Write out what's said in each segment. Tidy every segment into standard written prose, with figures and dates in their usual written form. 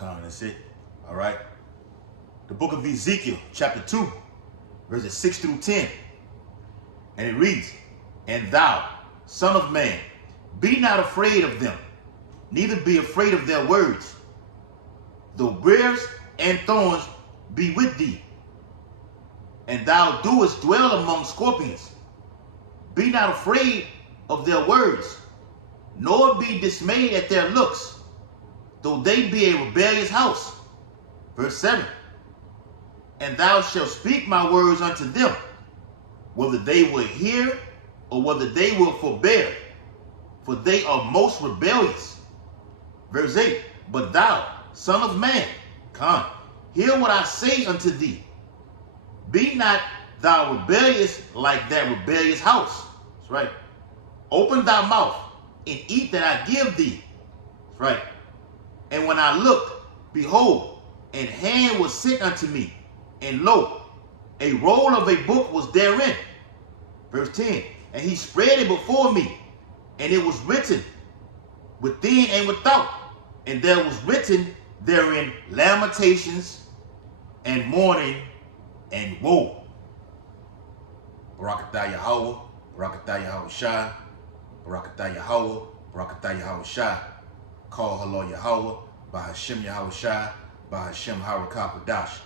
That's it. All right. The book of Ezekiel, chapter 2, verses 6 through 10. And it reads, "And thou, son of man, be not afraid of them, neither be afraid of their words. Though briars and thorns be with thee, and thou doest dwell among scorpions, be not afraid of their words, nor be dismayed at their looks, though they be a rebellious house." Verse 7, "And thou shalt speak my words unto them, whether they will hear or whether they will forbear, for they are most rebellious." Verse 8, "But thou, son of man, hear what I say unto thee. Be not thou rebellious like that rebellious house." That's right. "Open thy mouth and eat that I give thee." That's right. "And when I looked, behold, an hand was sent unto me, and lo, a roll of a book was therein." Verse 10, "And he spread it before me, and it was written within and without, and there was written therein lamentations and mourning and woe." Barakatah Yahweh, Barakatah Yahweh Shai, Barakatah Yahweh, Barakatah Yahweh Shai. Call Halal Yahweh, by Hashem Yahweh Shai, by Hashem Harakah Kodash.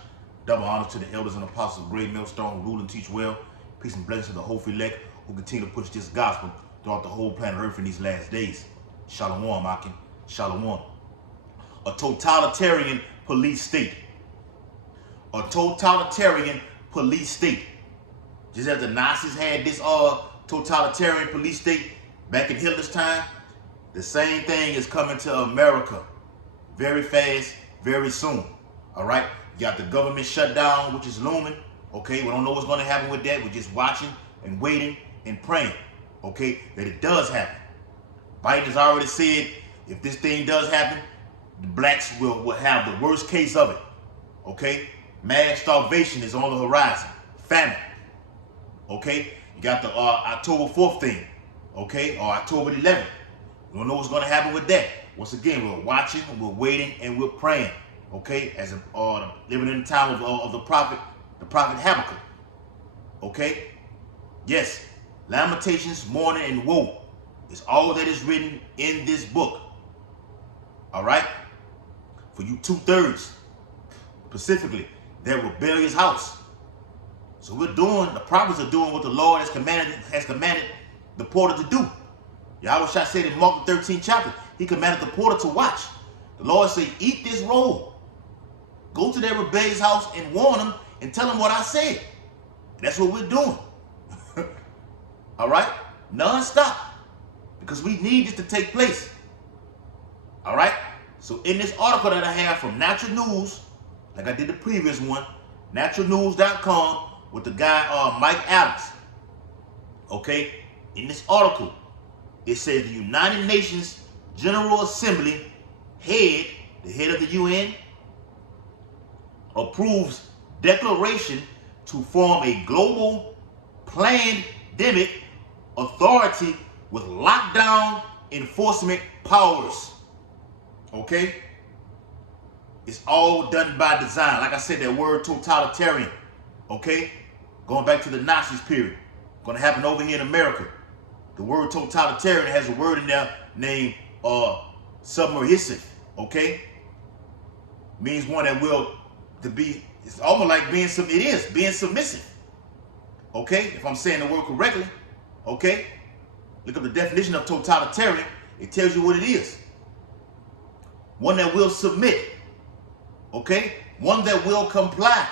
Double honor to the elders and apostles of Great Millstone who rule and teach well. Peace and blessings to the hopeful elect who continue to push this gospel throughout the whole planet Earth in these last days. Shalom, Akin. Shalom. A totalitarian police state. A totalitarian police state. Just as the Nazis had this totalitarian police state back in Hitler's time, the same thing is coming to America very fast, very soon. All right? You got the government shutdown, which is looming. Okay? We don't know what's going to happen with that. We're just watching and waiting and praying. Okay? That it does happen. Biden has already said if this thing does happen, the blacks will have the worst case of it. Okay? Mass starvation is on the horizon. Famine. Okay? You got the October 4th thing. Okay? Or October 11th. We don't know what's going to happen with that. Once again, we're watching, we're waiting, and we're praying. Okay? As living in the time of the prophet Habakkuk. Okay? Yes. Lamentations, mourning, and woe is all that is written in this book. All right? For you 2/3, specifically, their rebellious house. So the prophets are doing what the Lord has commanded the porter to do. Yahweh Shai said in Mark the 13th chapter, he commanded the porter to watch. The Lord said, eat this roll. Go to their rebellious house and warn them and tell them what I said. And that's what we're doing. All right? Non-stop. Because we need this to take place. All right? So in this article that I have from Natural News, like I did the previous one, naturalnews.com, with the guy Mike Adams. Okay? In this article, it says the United Nations General Assembly the head of the UN, approves declaration to form a global pandemic authority with lockdown enforcement powers. Okay? It's all done by design. Like I said, that word totalitarian. Okay? Going back to the Nazis period. Going to happen over here in America. The word totalitarian has a word in there named submersive. Okay? Means one that it's almost like being submissive. Okay? If I'm saying the word correctly. Okay? Look up the definition of totalitarian. It tells you what it is. One that will submit. Okay? One that will comply.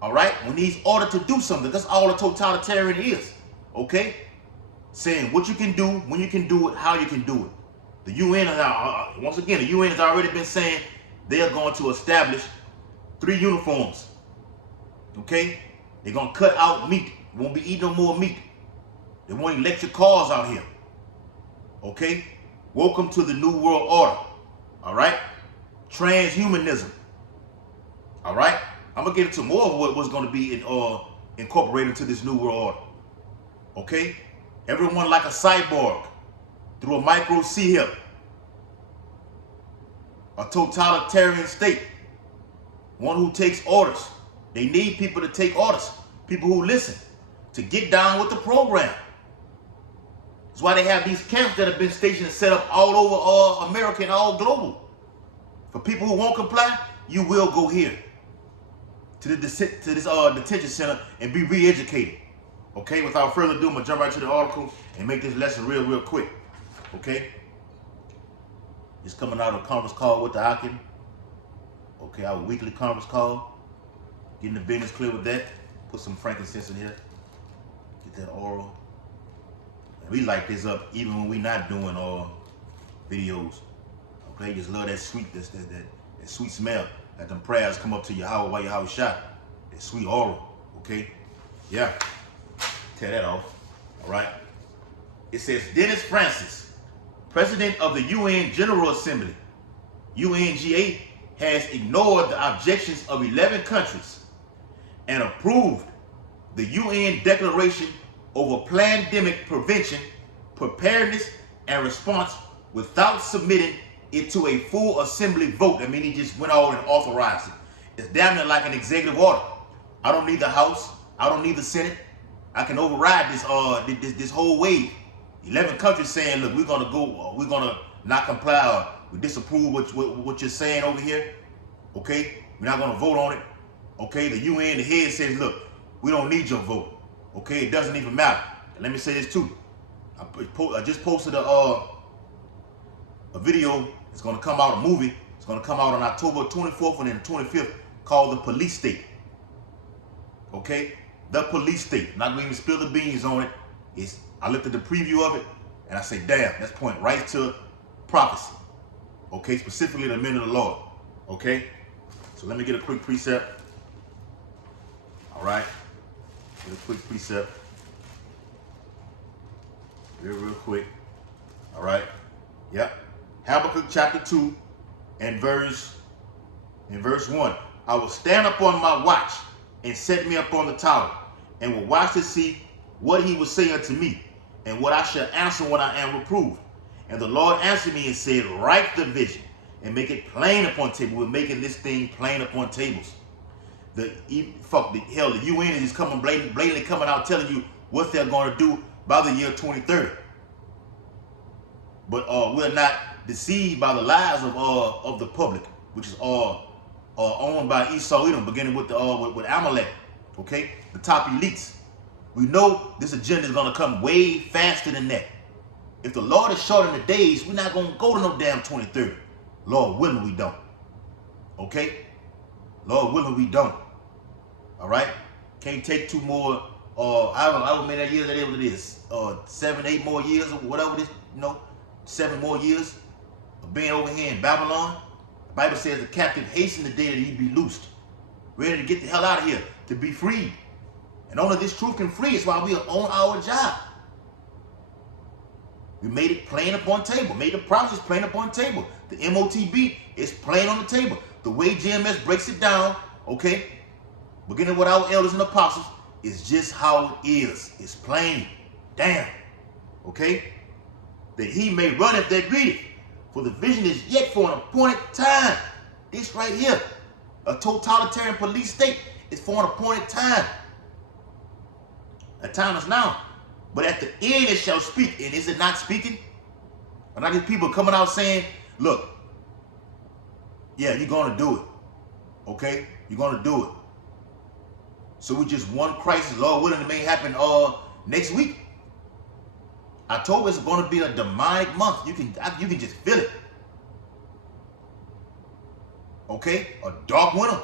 All right? When he's ordered to do something. That's all a totalitarian is. Okay? Saying what you can do, when you can do it, how you can do it. The UN, once again, the UN has already been saying they are going to establish 3 uniforms. Okay? They're going to cut out meat. You won't be eating no more meat. They want electric cars out here. Okay? Welcome to the New World Order. All right? Transhumanism. All right? I'm going to get into more of what's going to be incorporated into this New World Order. Okay? Everyone like a cyborg through a micro C-hip. a totalitarian state, one who takes orders. They need people to take orders, people who listen, to get down with the program. That's why they have these camps that have been stationed and set up all over America and all global. For people who won't comply, you will go here to this detention center and be re-educated. Okay, without further ado, I'm gonna jump right to the article and make this lesson real quick. Okay, it's coming out of a conference call with the Akin. Okay, our weekly conference call. Getting the business clear with that. Put some frankincense in here. Get that oral. And we light this up even when we not doing videos. Okay, just love that sweet, that sweet smell. That them prayers come up to Yahweh while Yahweh shot. That sweet oral. Okay, yeah. Tear that off. All right. It says Dennis Francis, President of the UN General Assembly, UNGA, has ignored the objections of 11 countries and approved the UN Declaration over Pandemic Prevention, Preparedness, and Response without submitting it to a full assembly vote. I mean, he just went on and authorized it. It's damn near like an executive order. I don't need the House. I don't need the Senate. I can override this whole wave. 11 countries saying, look, we're gonna not comply or we disapprove what you're saying over here. Okay, we're not gonna vote on it. Okay, the UN, the head says, look, we don't need your vote. Okay, it doesn't even matter. And let me say this too. I just posted a video. It's gonna come out, a movie. It's gonna come out on October 24th and then the 25th, called The Police State. Okay, The Police State. I'm not gonna even spill the beans on it. I looked at the preview of it and I say, damn, that's pointing right to prophecy. Okay, specifically the men of the Lord. Okay, so let me get a quick precept. All right, get a quick precept. Real quick. All right, yep. Habakkuk chapter 2 and verse 1. I will stand up on my watch and set me up on the tower, and will watch to see what he will say unto me, and what I shall answer when I am reproved. And the Lord answered me and said, write the vision and make it plain upon tables. We're making this thing plain upon tables. The UN is just coming blatantly coming out telling you what they're going to do by the year 2030. But we're not deceived by the lies of the public, which is owned by Esau Edom, beginning with Amalek. Okay, the top elites. We know this agenda is going to come way faster than that. If the Lord is shortening the days, we're not going to go to no damn 2030. Lord willing, we don't. Okay? Lord willing, we don't. All right? Can't take two more, I don't know how many years it is. 7, 8 more years or whatever it is, 7 more years of being over here in Babylon. The Bible says the captive hastened the day that he be loosed. Ready to get the hell out of here, to be freed. And only this truth can free us while we are on our job. We made it plain upon table. Made the process plain upon table. The MOTB is plain on the table. The way GMS breaks it down, okay, beginning with our elders and apostles, is just how it is. It's plain. Damn. Okay? That he may run if they're greedy. For the vision is yet for an appointed time. This right here, a totalitarian police state, is for an appointed time. A time is now. But at the end it shall speak. And is it not speaking? Are not these people coming out saying, look, yeah, you're going to do it. Okay? You're going to do it. So we just one crisis, Lord willing, it may happen next week. October is going to be a demonic month. You can just feel it. Okay? A dark winter.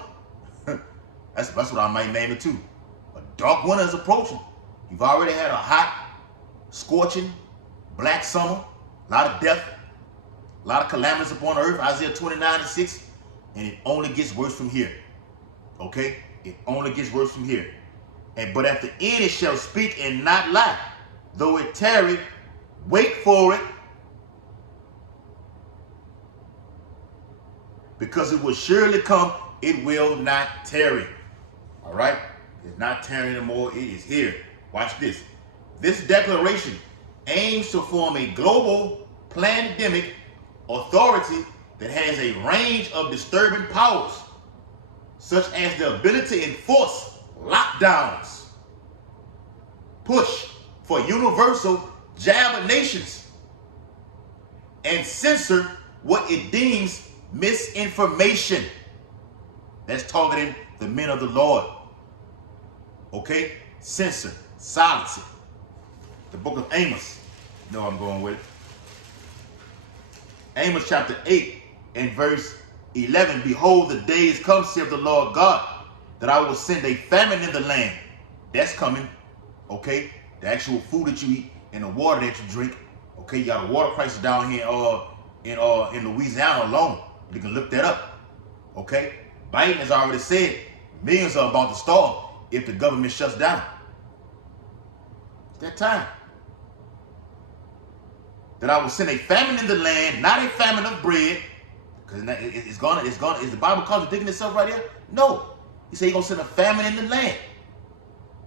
That's what I might name it too. A dark winter is approaching. You've already had a hot, scorching, black summer, a lot of death, a lot of calamities upon earth, Isaiah 29:6, and it only gets worse from here. Okay? It only gets worse from here. But at the end it shall speak and not lie. Though it tarry, wait for it, because it will surely come, it will not tarry. All right? It's not tarrying anymore, it is here. Watch this. This declaration aims to form a global pandemic authority that has a range of disturbing powers, such as the ability to enforce lockdowns, push for universal jabinations, and censor what it deems misinformation that's targeting the men of the Lord. Okay? Censor, silence it. The book of Amos. You know where I'm going with it. Amos chapter 8 and verse 11. Behold, the days come, saith the Lord God, that I will send a famine in the land. That's coming. Okay? The actual food that you eat and the water that you drink. Okay? You got a water crisis down here in Louisiana alone. You can look that up. Okay? Biden has already said millions are about to starve if the government shuts down. It's that time. That I will send a famine in the land, not a famine of bread, because it's gonna. Is the Bible contradicting itself right here? No. He said he's gonna send a famine in the land.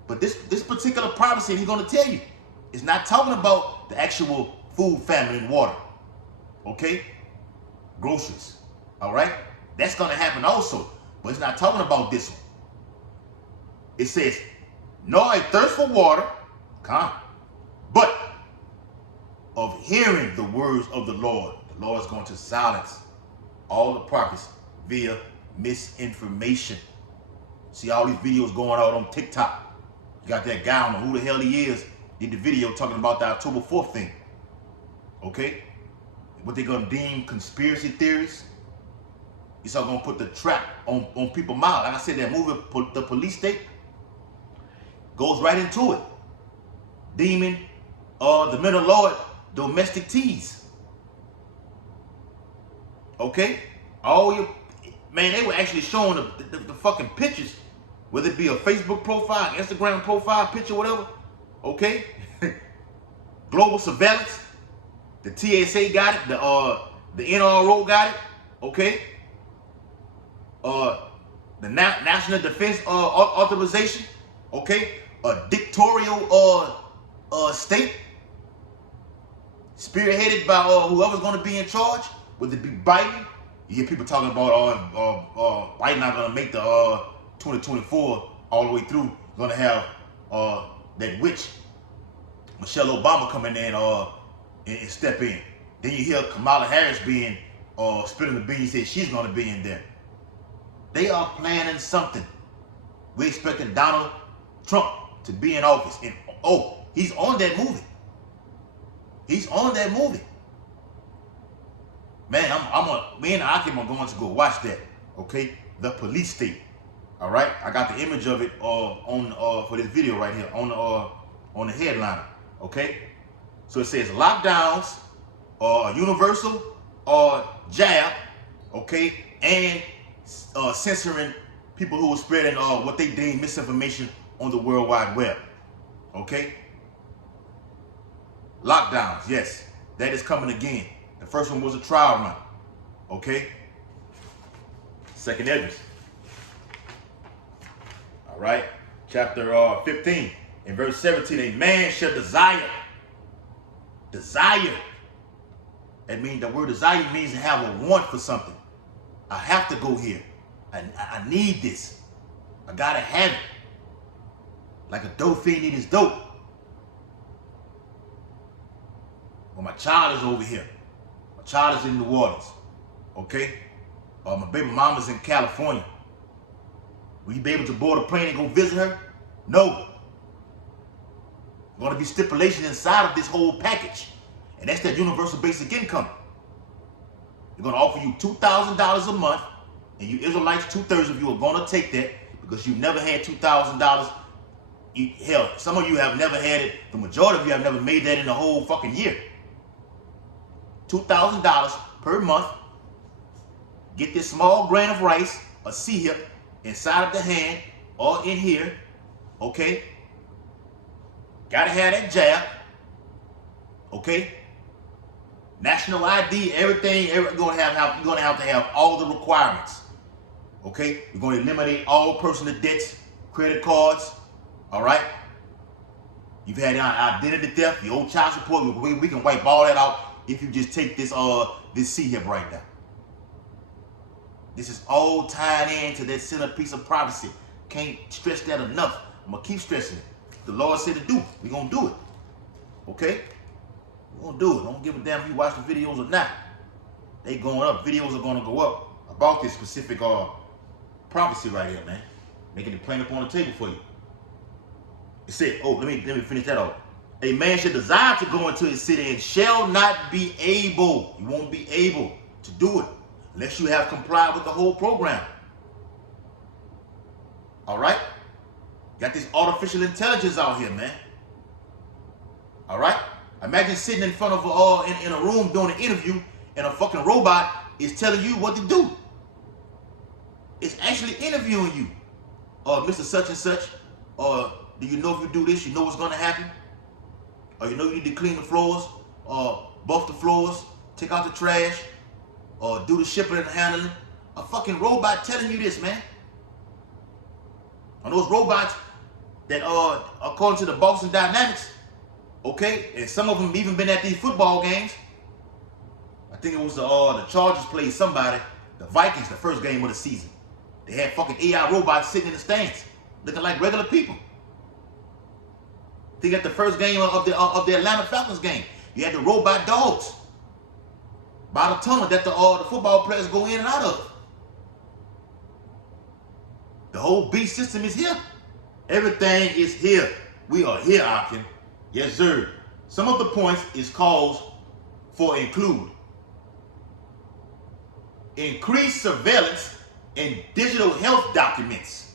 But this particular prophecy he's gonna tell you, it's not talking about the actual food famine and water. Okay? Groceries. All right? That's gonna happen also. But it's not talking about this one. It says, nor a thirst for water, but of hearing the words of the Lord. The Lord is going to silence all the prophets via misinformation. See all these videos going out on TikTok. You got that guy, I don't know who the hell he is, did the video talking about the October 4th thing. Okay? What they're going to deem conspiracy theories. It's all going to put the trap on people's mouth. Like I said, that movie, The Police State, goes right into it. Deeming the men of the Lord domestic tease. Okay? All your, man, they were actually showing the fucking pictures, whether it be a Facebook profile, Instagram profile, picture, whatever. Okay? Global surveillance. The TSA got it. The NRO got it. Okay? The National Defense Authorization. Okay? A dictatorial state spearheaded by whoever's going to be in charge, whether it be Biden. You hear people talking about Biden not going to make the 2024 all the way through. Going to have that witch Michelle Obama coming in and step in. Then you hear Kamala Harris being spilling the beans, said she's going to be in there. They are planning something. We're expecting Donald Trump to be in office. And he's on that movie. He's on that movie. Man, me and Akim are going to go watch that. Okay? The Police State. All right? I got the image of it for this video right here on the headliner. Okay? So it says lockdowns, universal jab, okay, and censoring people who are spreading what they deem misinformation on the World Wide Web. Okay? Lockdowns, yes. That is coming again. The first one was a trial run. Okay? Second Edges. All right? Chapter 15 and verse 17. A man shall desire. Desire. That means the word desire means to have a want for something. I have to go here. I need this. I gotta have it. Like a dope fiend need his dope. Well, my child is over here. My child is in New Orleans. Okay? My baby mama's in California. Will you be able to board a plane and go visit her? No. There's going to be stipulations inside of this whole package. And that's that universal basic income. They're going to offer you $2,000 a month. And you Israelites, 2/3 of you are going to take that because you've never had $2,000. Hell, some of you have never had it. The majority of you have never made that in the whole fucking year. $2,000 per month. Get this small grain of rice, a C-hip, inside of the hand or in here. Okay? Gotta have that jab. Okay? National ID, everything. You're gonna have to have all the requirements. Okay? You're gonna eliminate all personal debts, credit cards. All right? You've had identity theft, your old child support. We can wipe all that out if you just take this C-hip right now. This is all tied into that centerpiece of prophecy. Can't stress that enough. I'm going to keep stressing it. The Lord said to do, we're going to do it. Okay? We're going to do it. Don't give a damn if you watch the videos or not. They going up. Videos are going to go up about this specific prophecy right here, man. Making it plain up on the table for you. It said, let me finish that off. A man should desire to go into his city and shall not be able. You won't be able to do it unless you have complied with the whole program. All right? Got this artificial intelligence out here, man. All right? Imagine sitting in front of in a room doing an interview and a fucking robot is telling you what to do. It's actually interviewing you. Mr. Such and Such, or do you know if you do this, you know what's going to happen? Or you know you need to clean the floors, or buff the floors, take out the trash, or do the shipping and handling. A fucking robot telling you this, man. And those robots that according to the Boston Dynamics, okay, and some of them even been at these football games. I think it was the Chargers played somebody, the Vikings, the first game of the season. They had fucking AI robots sitting in the stands, looking like regular people. I think at the first game of the Atlanta Falcons game, you had the robot dogs by the tunnel that the football players go in and out of. The whole beast system is here. Everything is here. We are here, Akin. Yes, sir. Some of the points is cause for include. Increased surveillance in digital health documents.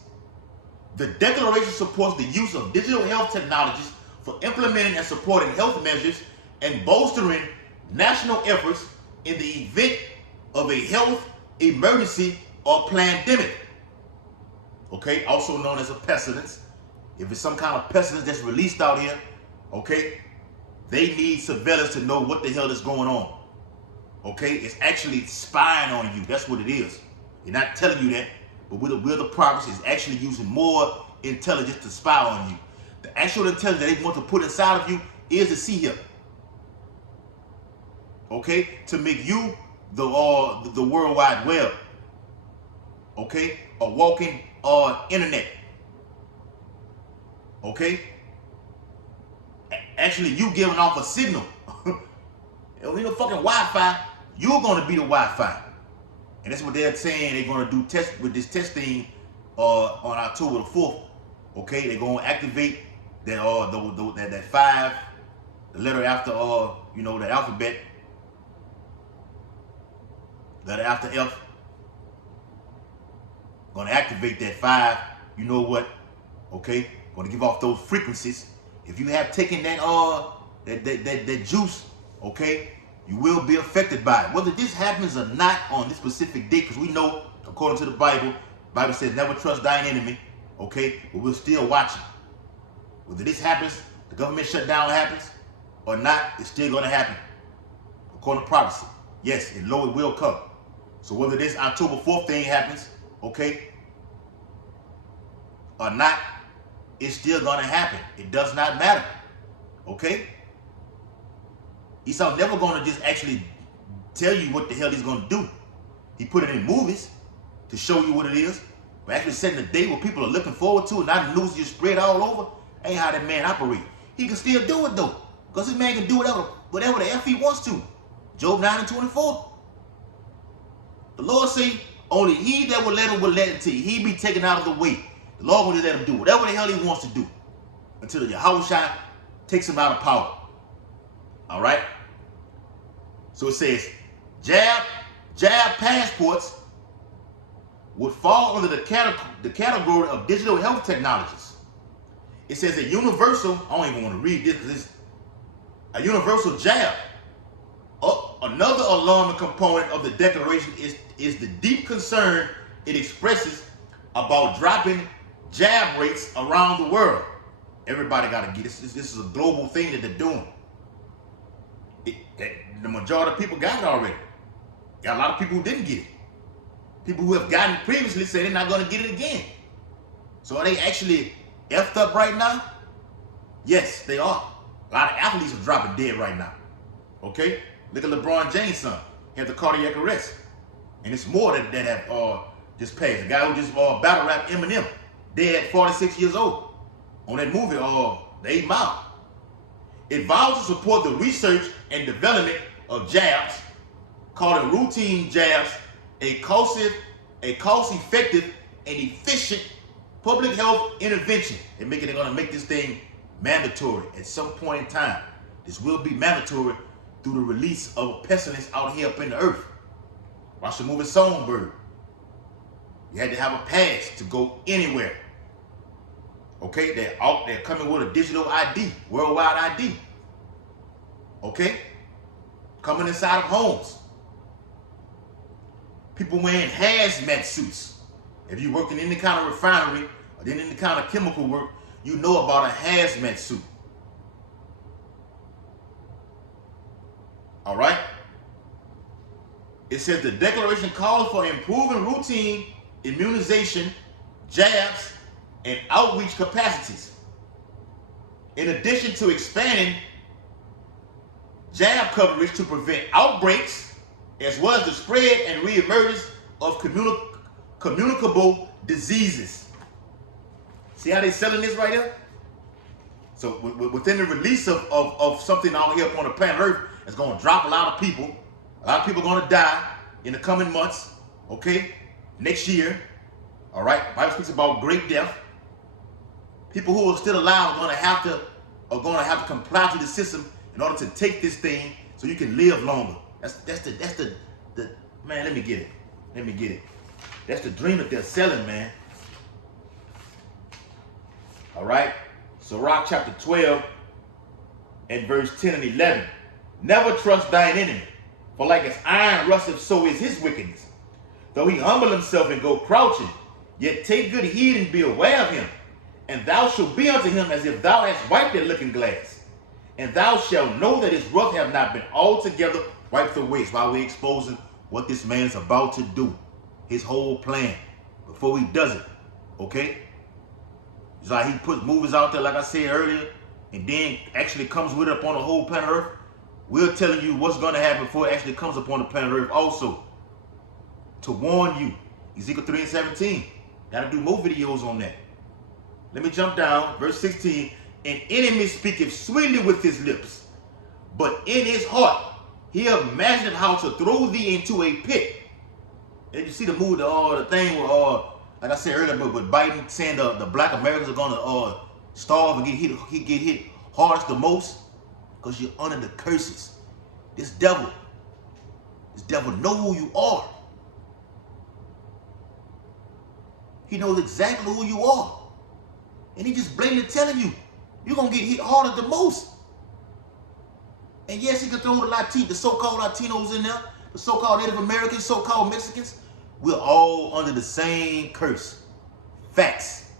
The declaration supports the use of digital health technologies for implementing and supporting health measures and bolstering national efforts in the event of a health emergency or pandemic. Okay, also known as a pestilence. If it's some kind of pestilence that's released out here, okay, they need surveillance to know what the hell is going on. Okay, it's actually spying on you. That's what it is. They're not telling you that, but we're the progress is actually using more intelligence to spy on you. The actual intelligence that they want to put inside of you is the see here. Okay, to make you the World Wide Web. Okay, a walking internet. Okay, actually you giving off a signal. You don't need no fucking Wi-Fi. You're going to be the Wi-Fi. And that's what they're saying they're going to do test with this testing on October the 4th. Okay, they're going to activate that that 5, the letter after that alphabet, letter after F. Going to activate that 5. You know what? Okay, going to give off those frequencies. If you have taken that that juice, okay, you will be affected by it. Whether this happens or not on this specific date, because we know, according to the Bible says never trust thine enemy, okay, but we're still watching. Whether this happens, the government shutdown happens, or not, it's still going to happen. According to prophecy. Yes, and lo, it will come. So whether this October 4th thing happens, okay, or not, it's still going to happen. It does not matter. Okay? Esau never going to just actually tell you what the hell he's going to do. He put it in movies to show you what it is. But actually setting a date where people are looking forward to it, not the news just spread all over, ain't how that man operates. He can still do it though. Because this man can do whatever the F he wants to. Job 9:24. The Lord say, only he that will let him to you. He be taken out of the way. The Lord will let him do whatever the hell he wants to do. Until the Yahushua takes him out of power. All right? So it says, jab passports would fall under the category of digital health technologies. It says a universal, I don't even want to read this because it's a universal jab. Another alarming component of the declaration is the deep concern it expresses about dropping jab rates around the world. Everybody got to get this. This is a global thing that they're doing. The majority of people got it already. Got a lot of people who didn't get it. People who have gotten it previously say they're not going to get it again. So are they actually effed up right now? Yes, they are. A lot of athletes are dropping dead right now. Okay? Look at LeBron James' son. He had the cardiac arrest. And it's more that have just passed. The guy who just battle rap Eminem, dead at 46 years old, on that movie, The 8 Mile. It vows to support the research and development of jabs, calling routine jabs a cost-effective and efficient public health intervention. They're going to make this thing mandatory at some point in time. This will be mandatory through the release of a pestilence out here up in the earth. Watch the movie Songbird. You had to have a pass to go anywhere. Okay, they're coming with a digital ID, worldwide ID. Okay, coming inside of homes. People wearing hazmat suits. If you work in any kind of refinery or in any kind of chemical work, you know about a hazmat suit. All right. It says the declaration calls for improving routine immunization, jabs, and outreach capacities. In addition to expanding jab coverage to prevent outbreaks, as well as the spread and reemergence of communicable diseases. See how they're selling this right here? So within the release of something out here upon the planet Earth, it's going to drop a lot of people. A lot of people are going to die in the coming months, okay? Next year, all right? The Bible speaks about great death. People who are still alive are going to have to comply to the system in order to take this thing so you can live longer. That's the man, let me get it. That's the dream that they're selling, man. All right? Sirach chapter 12 and verse 10 and 11. Never trust thine enemy, for like as iron rusteth, so is his wickedness. Though he humble himself and go crouching, yet take good heed and be aware of him. And thou shalt be unto him as if thou hadst wiped that looking glass. And thou shalt know that his wrath have not been altogether wiped away. That's why we're exposing what this man's about to do. His whole plan before he does it. Okay? It's like he puts movies out there, like I said earlier, and then actually comes with it upon the whole planet Earth. We're telling you what's going to happen before it actually comes upon the planet Earth also. To warn you. Ezekiel 3 and 17. Got to do more videos on that. Let me jump down. Verse 16. An enemy speaketh sweetly with his lips, but in his heart he imagineth how to throw thee into a pit. And you see the movie, the thing where, like I said earlier, but Biden saying the black Americans are going to starve and get hit hardest the most because you're under the curses. This devil know who you are. He knows exactly who you are. And he just blatantly telling you, you're going to get hit harder the most. And yes, he can throw the so-called Latinos in there, the so-called Native Americans, so-called Mexicans. We're all under the same curse. Facts.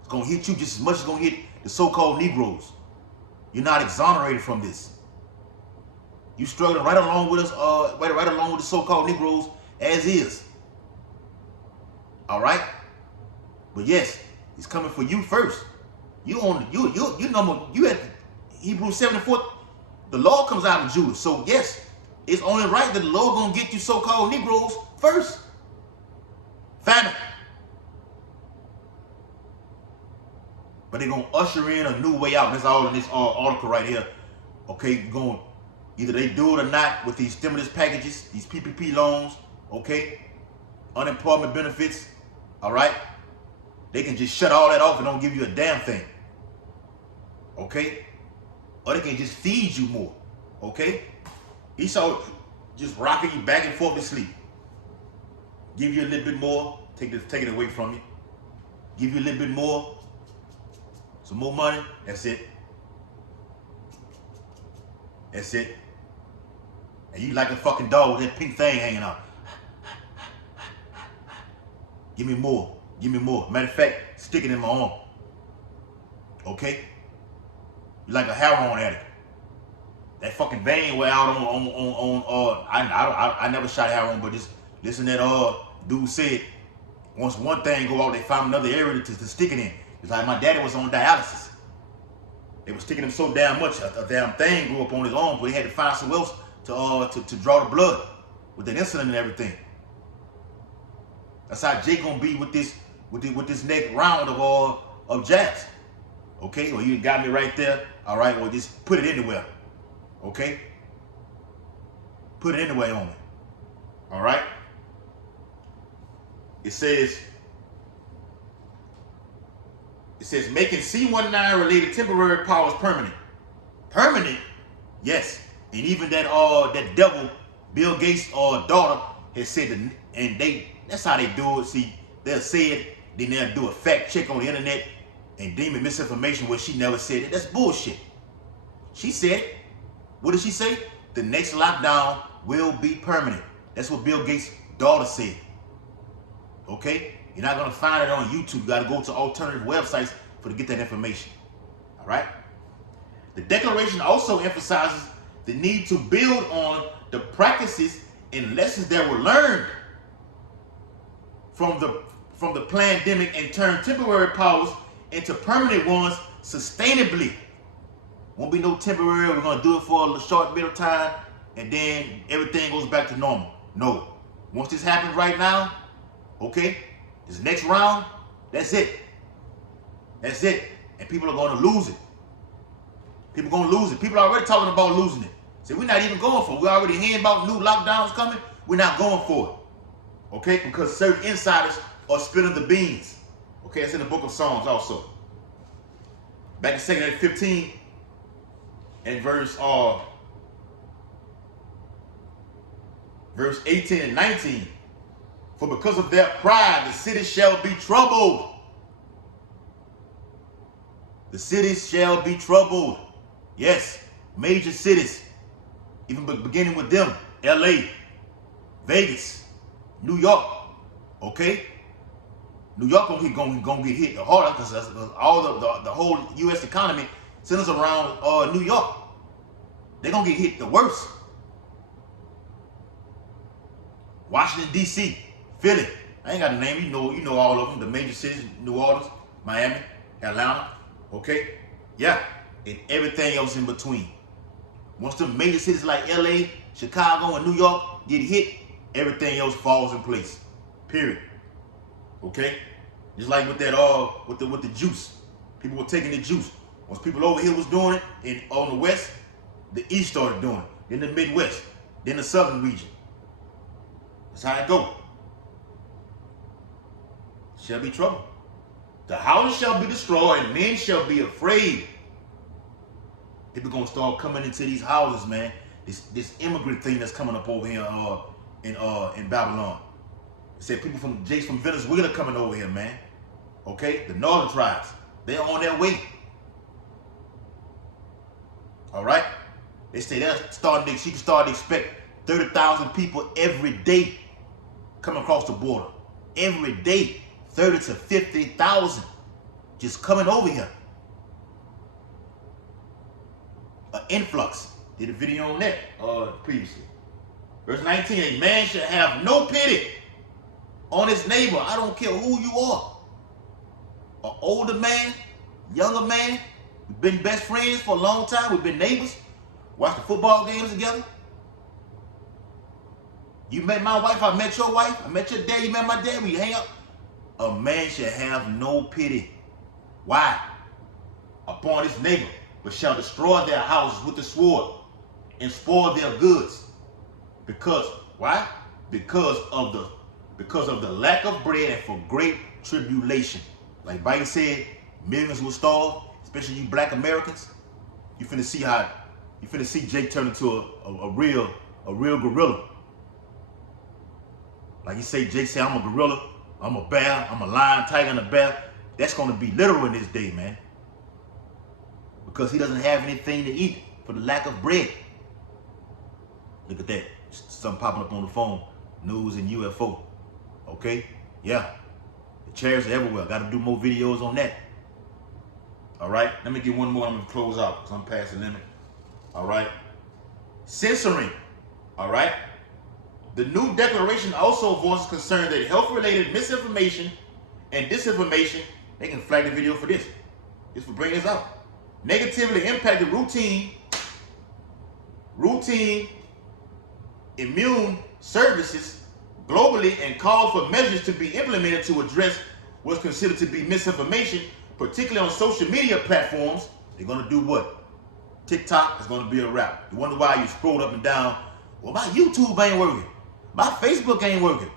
It's going to hit you just as much as it's going to hit the so-called Negroes. You're not exonerated from this. You struggling right along with us, right along with the so-called Negroes as is. All right? But yes, it's coming for you first. You at Hebrews 7 and 4. The law comes out of Judah. So yes, it's only right that the Lord gonna get you so-called Negroes first. Famine. But they're gonna usher in a new way out. That's all in this article right here. Okay, either they do it or not with these stimulus packages, these PPP loans, okay, unemployment benefits, all right? They can just shut all that off and don't give you a damn thing. Okay? Or they can just feed you more. Okay? Esau just rocking you back and forth to sleep. Give you a little bit more, take it away from you. Give you a little bit more, some more money, that's it. That's it. And you like a fucking dog with that pink thing hanging out. Give me more. Give me more. Matter of fact, stick it in my arm. Okay? You like a heroin addict. That fucking vein wear out on I never shot heroin, but just listen to that dude said, once one thing go out, they found another area to stick it in. It's like my daddy was on dialysis. They were sticking him so damn much, a damn thing grew up on his arm, where he had to find somewhere else to draw the blood with the insulin and everything. That's how Jay gonna be with this next round of jabs. Okay, well, you got me right there. All right, well, just put it anywhere. Okay, put it anywhere on me. All right. It says making C-19 related temporary powers permanent. Permanent, yes. And even that devil Bill Gates' daughter has said that, and that's how they do it. See, they'll say it, then they'll do a fact check on the internet and deem it misinformation where she never said it. That's bullshit. She said it. What did she say? The next lockdown will be permanent. That's what Bill Gates' daughter said. Okay? You're not gonna find it on YouTube. You gotta go to alternative websites to get that information. All right? The declaration also emphasizes the need to build on the practices and lessons that were learned from the pandemic and turn temporary powers into permanent ones sustainably. Won't be no temporary, we're gonna do it for a short bit of time and then everything goes back to normal. No. Once this happens right now, okay, this next round, that's it. That's it. And people are gonna lose it. People are gonna lose it. People are already talking about losing it. See, we're not even going for it. We're already hearing about new lockdowns coming. We're not going for it. Okay? Because certain insiders are spilling the beans. Okay, it's in the book of Psalms also. Back in 2 15 and verse 18 and 19. For because of their pride, the city shall be troubled. The cities shall be troubled. Yes, major cities. Even beginning with them. LA, Vegas, New York. Okay? New York gonna get hit the hardest because all the whole U.S. economy centers around New York. They're gonna get hit the worst. Washington, D.C., Philly. I ain't got a name. You know all of them. The major cities, New Orleans, Miami, Atlanta. Okay? Yeah. And everything else in between. Once the major cities like LA, Chicago, and New York get hit, everything else falls in place. Period. Okay? Just like with that with the juice. People were taking the juice. Once people over here was doing it on the west, the east started doing it. Then the Midwest. Then the southern region. That's how it go. Shall be trouble. The houses shall be destroyed, and men shall be afraid. People gonna start coming into these houses, man. This immigrant thing that's coming up over here in Babylon. It said people from Venezuela coming over here, man. Okay, the northern tribes, they're on their way. All right, they say you can start to expect 30,000 people every day coming across the border. Every day, 30 to 50,000 just coming over here. An influx. Did a video on that previously. Verse 19, a man should have no pity on his neighbor. I don't care who you are. An older man, younger man, we've been best friends for a long time. We've been neighbors. Watched the football games together. You met my wife, I met your wife. I met your dad, you met my dad. We hang up. A man should have no pity. Why? Upon his neighbor, but shall destroy their houses with the sword and spoil their goods. Because, why? Because of the lack of bread and for great tribulation. Like Biden said, millions will starve, especially you black Americans. You finna see Jake turn into a real gorilla. Like you say, Jake said, I'm a gorilla, I'm a bear, I'm a lion, tiger, and a bear. That's gonna be literal in this day, man. Because he doesn't have anything to eat for the lack of bread. Look at that. Something popping up on the phone. News and UFO. Okay? Yeah. The chairs are everywhere. Got to do more videos on that. All right? Let me get one more. I'm going to close out because I'm past the limit. All right? Censoring. All right? The new declaration also voices concern that health-related misinformation and disinformation, they can flag the video for this. Just for bringing this out. Negatively impacted routine immune services globally and called for measures to be implemented to address what's considered to be misinformation, particularly on social media platforms. They're going to do what? TikTok is going to be a wrap. You wonder why you scroll up and down. Well, my YouTube ain't working. My Facebook ain't working.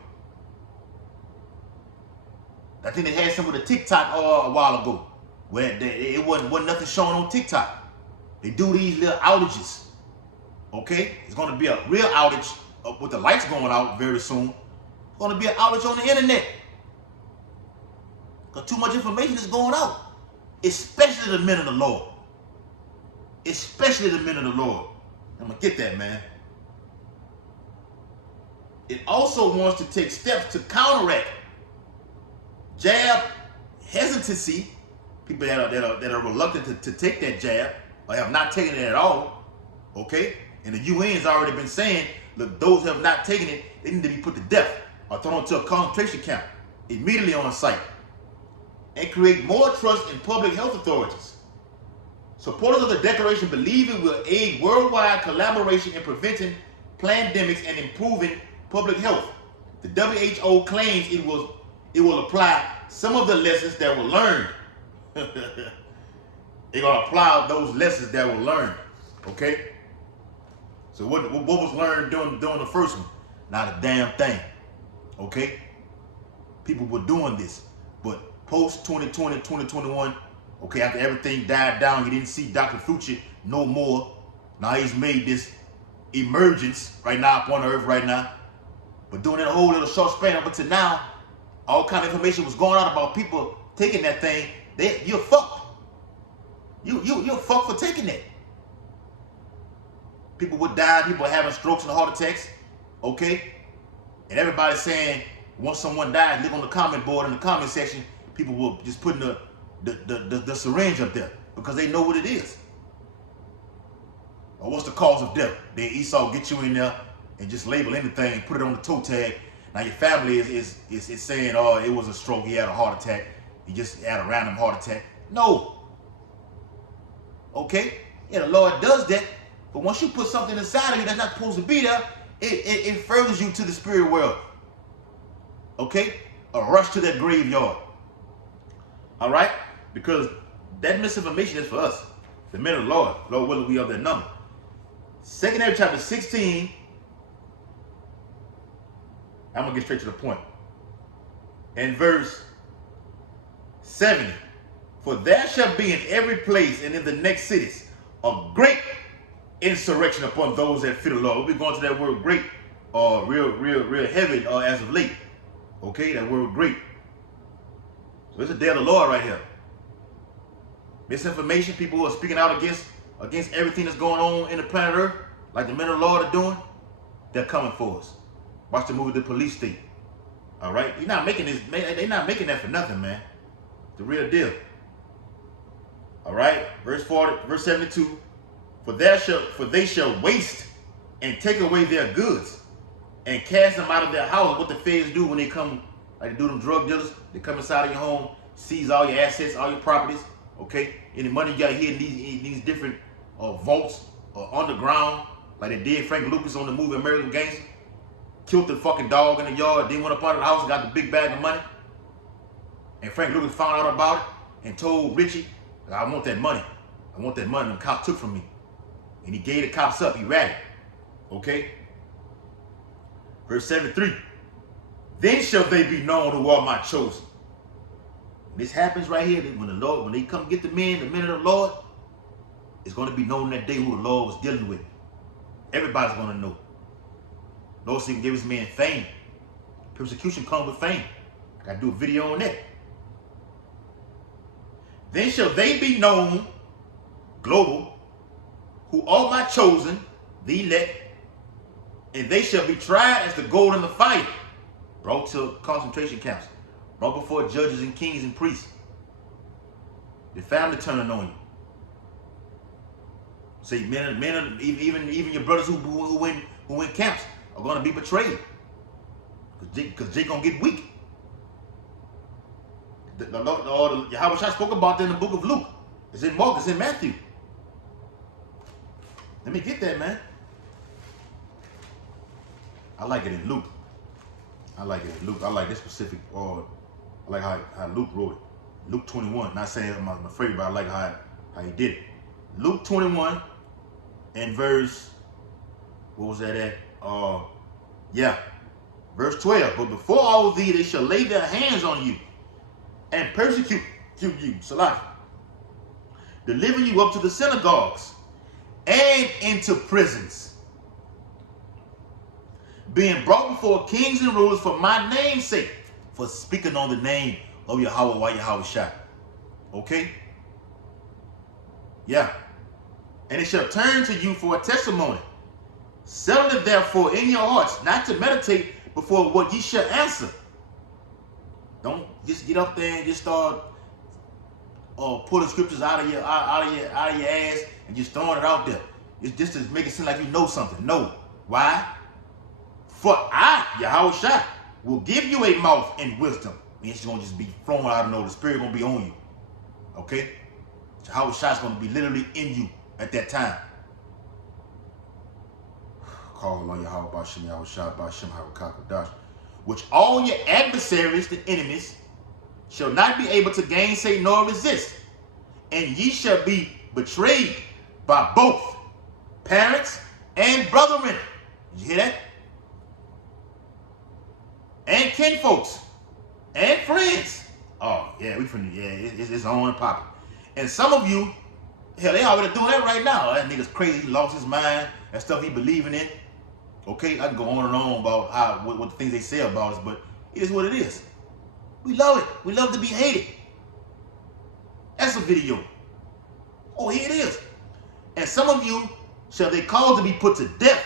I think they had some with a TikTok a while ago where it wasn't nothing showing on TikTok. They do these little outages. Okay? It's going to be a real outage with the lights going out very soon. It's going to be an outage on the internet. Because too much information is going out. Especially the men of the Lord. Especially the men of the Lord. I'm going to get that, man. It also wants to take steps to counteract jab hesitancy. People that are reluctant to take that jab or have not taken it at all. Okay? And the UN has already been saying, look, those who have not taken it, they need to be put to death or thrown into a concentration camp immediately on site. And create more trust in public health authorities. Supporters of the declaration believe it will aid worldwide collaboration in preventing pandemics and improving public health. The WHO claims it will apply some of the lessons that were learned. They're going to apply those lessons that were learned. Okay? So what was learned during the first one? Not a damn thing. Okay? People were doing this. But post 2020, 2021, okay, after everything died down, you didn't see Dr. Fauci no more. Now he's made this emergence right now up on earth right now. But during that whole little short span up until now, all kind of information was going out about people taking that thing. You're fucked. You're fucked for taking that. People would die, people were having strokes and heart attacks, okay? And everybody's saying once someone dies, look on the comment board in the comment section, people will just putting the syringe up there because they know what it is. Or what's the cause of death? Then Esau get you in there and just label anything, put it on the toe tag. Now your family is saying, oh, it was a stroke, he had a heart attack, he just had a random heart attack. No. Okay? Yeah, the Lord does that. But once you put something inside of you that's not supposed to be there, it furthers you to the spirit world. Okay? A rush to that graveyard. All right? Because that misinformation is for us, the men of the Lord. Lord willing, we are their number. 2 Samuel chapter 16. I'm going to get straight to the point. In verse 70. For there shall be in every place and in the next cities a great insurrection upon those that fear the Lord. We'll be going to that word great real heavy as of late. Okay, that word great. So it's the day of the Lord right here. Misinformation, people who are speaking out against everything that's going on in the planet Earth, like the men of the Lord are doing, they're coming for us. Watch the movie The Police State. All right? They're not making that for nothing, man. The real deal. All right? Verse 72. For they shall waste and take away their goods and cast them out of their house. What the feds do when they come, like they do them drug dealers, they come inside of your home, seize all your assets, all your properties, okay? Any money you got here in these different vaults or underground, like they did Frank Lucas on the movie American Gangster. Killed the fucking dog in the yard, then went up under the house and got the big bag of money. And Frank Lucas found out about it and told Richie, I want that money. I want that money the cop took from me. And he gave the cops up, he ratted. Okay? Verse 73. Then shall they be known who are my chosen. This happens right here, when they come get the men of the Lord, it's going to be known that day who the Lord was dealing with. Everybody's going to know. Lord said he can give his man fame. Persecution comes with fame. I got to do a video on that. Then shall they be known, global, who are my chosen, the elect, and they shall be tried as the gold in the fire, brought to concentration camps, brought before judges and kings and priests. The family turning on you. See, even your brothers who in camps are going to be betrayed, because Jake gonna get weak. Yahweh Shai spoke about that in the book of Luke. It's in Mark, it's in Matthew. Let me get that, man. I like it in Luke. I like it. Luke, I like this specific, I like how Luke wrote it. Luke 21, not saying my favorite, but I like how he did it. Luke 21 and verse, what was that at? Verse 12. But before all these, they shall lay their hands on you and persecute you, Salah, deliver you up to the synagogues and into prisons, being brought before kings and rulers for my name's sake, for speaking on the name of Yahweh while Yahweh shot. Okay? Yeah. And it shall turn to you for a testimony. Settle it therefore in your hearts, not to meditate before what ye shall answer. Don't just get up there and just start pulling scriptures out of your ass and just throwing it out there. It's just to make it seem like you know something. No. Why? For I, Yahweh Shai, will give you a mouth and wisdom. It's going to just be flowing out of nowhere. The Spirit going to be on you. Okay? Yahweh Shai is going to be literally in you at that time. Call on Yahweh Ba'Shem Yahweh Shai Ba'Shem Harakakadash, which all your adversaries, the enemies, shall not be able to gainsay nor resist. And ye shall be betrayed by both parents and brethren. Did you hear that? And kinfolks and friends. Oh, yeah, it's on and popping. And some of you, hell, they already doing that right now. That nigga's crazy. He lost his mind. That stuff he believing in. Okay, I can go on and on about what the things they say about us, but it is what it is. We love it. We love to be hated. That's a video. Oh, here it is. And some of you shall they cause to be put to death,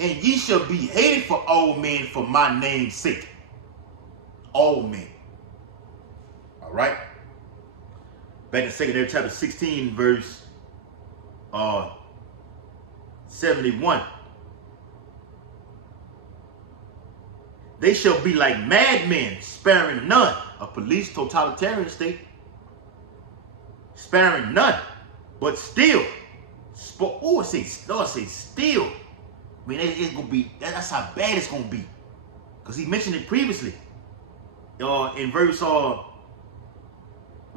and ye shall be hated for all men for my name's sake. All men. All right. Back in 2 chapter 16, verse 71. They shall be like madmen, sparing none. A police totalitarian state. Sparing none. But still. Lord say still. I mean, it's going to be, that's how bad it's going to be. Because he mentioned it previously. In verse, what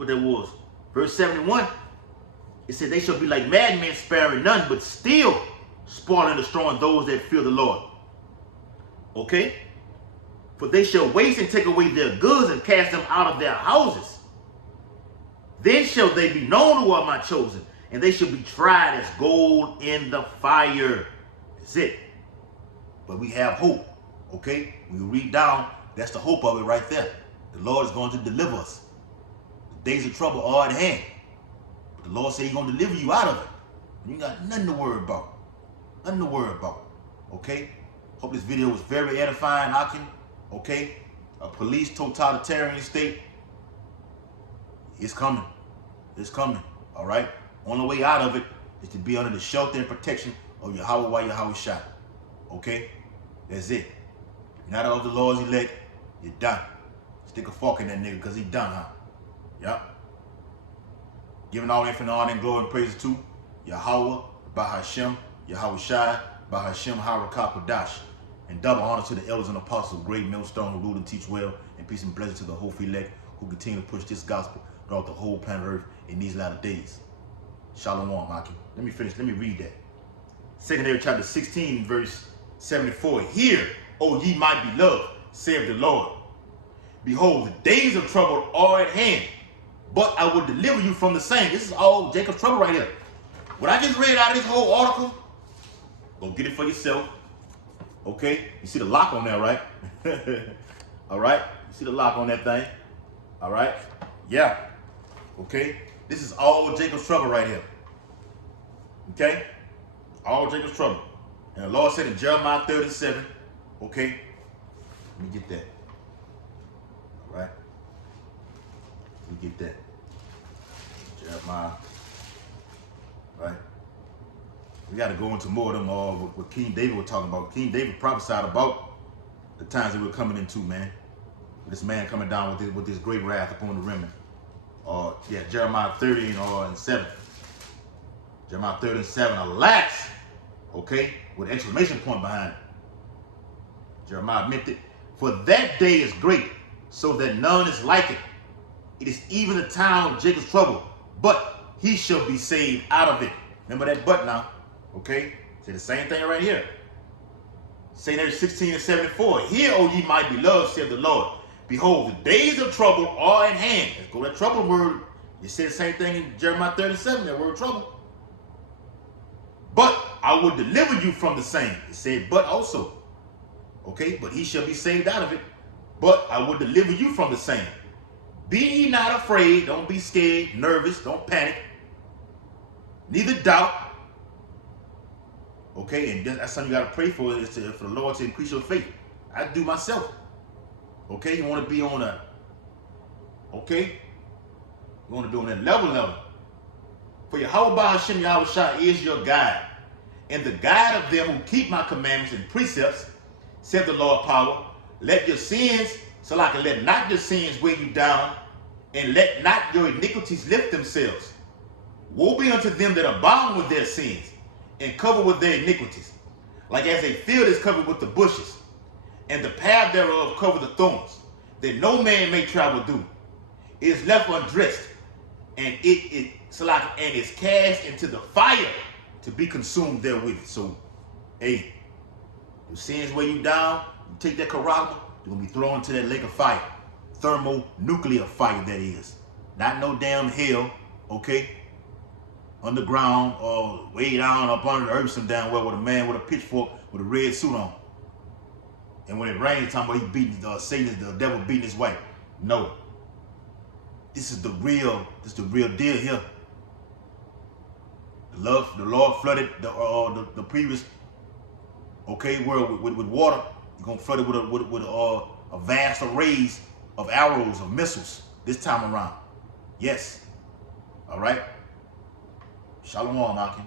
that was? Verse 71. It said, they shall be like madmen, sparing none, but still spoiling and destroying those that fear the Lord. Okay? For they shall waste and take away their goods and cast them out of their houses. Then shall they be known who are my chosen, and they shall be tried as gold in the fire. That's it. But we have hope. Okay? When you read down, that's the hope of it right there. The Lord is going to deliver us. The days of trouble are at hand. But the Lord said he's going to deliver you out of it. You got nothing to worry about. Nothing to worry about. Okay? Hope this video was very edifying, Akin. Okay? A police totalitarian state. It's coming. It's coming. All right? Only way out of it is to be under the shelter and protection of Yahweh while Yahweh shot. Okay? That's it. You're not of the Lord's elect. You're done. Stick a fork in that nigga because he done, huh? Yep. Giving all infinite honor and glory and praise to Yahweh, Bahashem, Yahweh Shai, Bahashem, Harakapadash. And double honor to the elders and apostles, great millstone who rule and teach well, and peace and blessing to the whole elect who continue to push this gospel throughout the whole planet Earth in these latter days. Shalom, Maki. Let me finish. Let me read that. 2 chapter 16, verse 74. Hear, O ye my beloved, saith the Lord. Behold, the days of trouble are at hand, but I will deliver you from the same. This is all Jacob's trouble right here. What I just read out of this whole article, go get it for yourself. Okay? You see the lock on there, right? All right? You see the lock on that thing? All right? Yeah. Okay? This is all Jacob's trouble right here. Okay? All Jacob's trouble. And the Lord said in Jeremiah 37, okay? Let me get that. All right? Let me get that. Jeremiah. Right? We got to go into more of them, what King David was talking about. King David prophesied about the times that we're coming into, man. This man coming down with this great wrath upon the remnant. Jeremiah 30 and 7. Jeremiah 30 and 7, alas, okay, with an exclamation point behind it. Jeremiah meant it. For that day is great, so that none is like it. It is even the time of Jacob's trouble, but he shall be saved out of it. Remember that but now, okay? Say the same thing right here. St. Matthew 16 and 74. Hear, O ye my beloved, saith the Lord. Behold, the days of trouble are at hand. Let's go to that trouble word. You said the same thing in Jeremiah 37, that word trouble. But I will deliver you from the same. It said but also. Okay, but he shall be saved out of it. But I will deliver you from the same. Be ye not afraid. Don't be scared, nervous. Don't panic. Neither doubt. Okay, and that's something you got to pray for, is for the Lord to increase your faith. I do myself. Okay, you want to be on a, okay, you want to be on that level. For Yahweh Hashem Yahweh Shah is your guide, and the guide of them who keep my commandments and precepts, said the Lord power. Let your sins, so like let not your sins weigh you down, and let not your iniquities lift themselves. Woe be unto them that abound with their sins, and cover with their iniquities, like as a field is covered with the bushes, and the path thereof cover the thorns, that no man may travel through. It is left undressed, and it is cast into the fire to be consumed therewith. So, hey, your sins weigh you down, you take that karagma, you're gonna be thrown into that lake of fire. Thermonuclear fire, that is. Not no damn hell, okay? Underground or way down up under the earth some down well with a man with a pitchfork with a red suit on. And when it rains, talking about he beating Satan, the devil beating his wife. No. This is the real deal here. The Lord flooded the previous, okay, world with water. You're gonna flood it with a vast arrays of arrows or missiles this time around. Yes. All right. Shalom, Malkin.